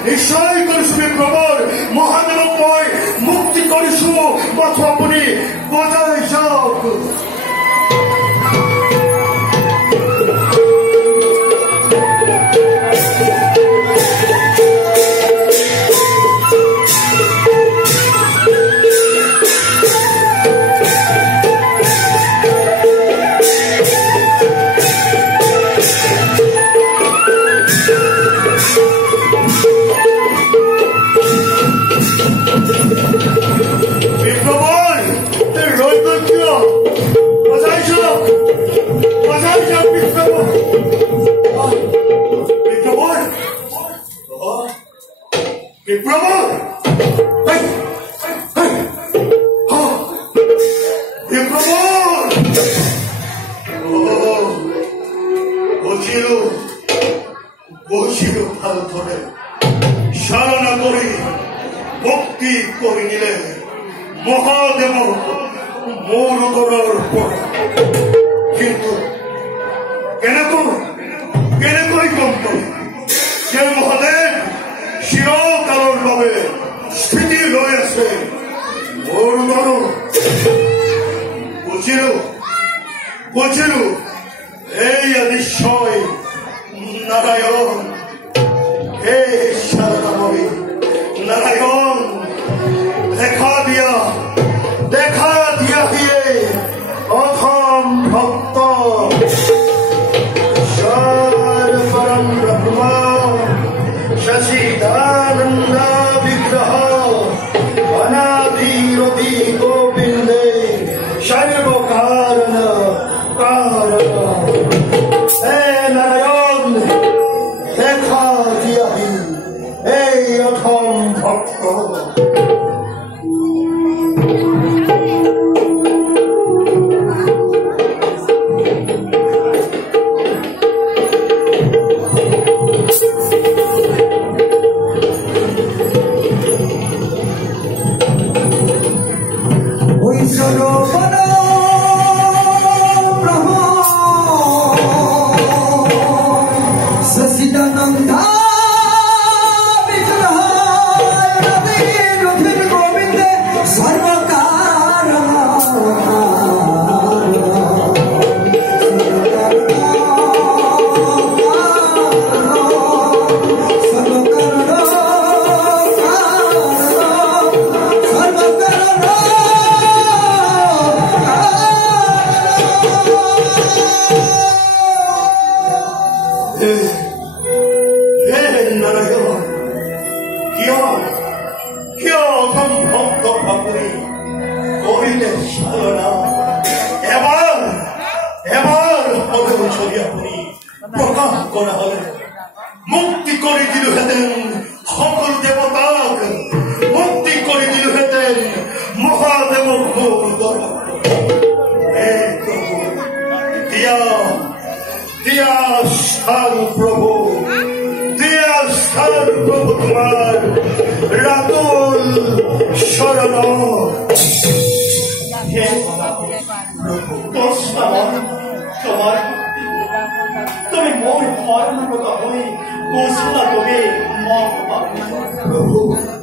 নিশ্চয় কৰিছো প্ৰভুৰ মহাদেৱক মই মুক্তি কৰিছো মাথো আপুনি বজাই যাওক মহাদেৱ মোৰ উদৰৰ পৰা কিন্তু কেনেকৈ গম পালে যে মহাদেৱ চিৰকালৰ বাবে স্থিতি লৈ আছে মোৰ উদৰৰ বুজিলো এইয়া নিশ্চয় নাৰায়ণ হে শাৰদামণি নারায়ণ দেখা দিয়া হিয়ে অথম ভক্ত পরম ব্রহ্ম শশিদানন্দ বিগ্রহ অনাদি রবি গোবিন্দে সর্বকারণ হে নারায়ণ দেখা দিয়া হি এই অথম ভক্ত মুক্তি করে দিলহেতেন সকল দেবতাক মুক্তি করে দিলহেতেন মহাদেব দিয়া স্থান প্রভু তোমার রাতুল শরণ তুমি মোৰ মৰম লগা হৈ ঘোষণা কৰি মই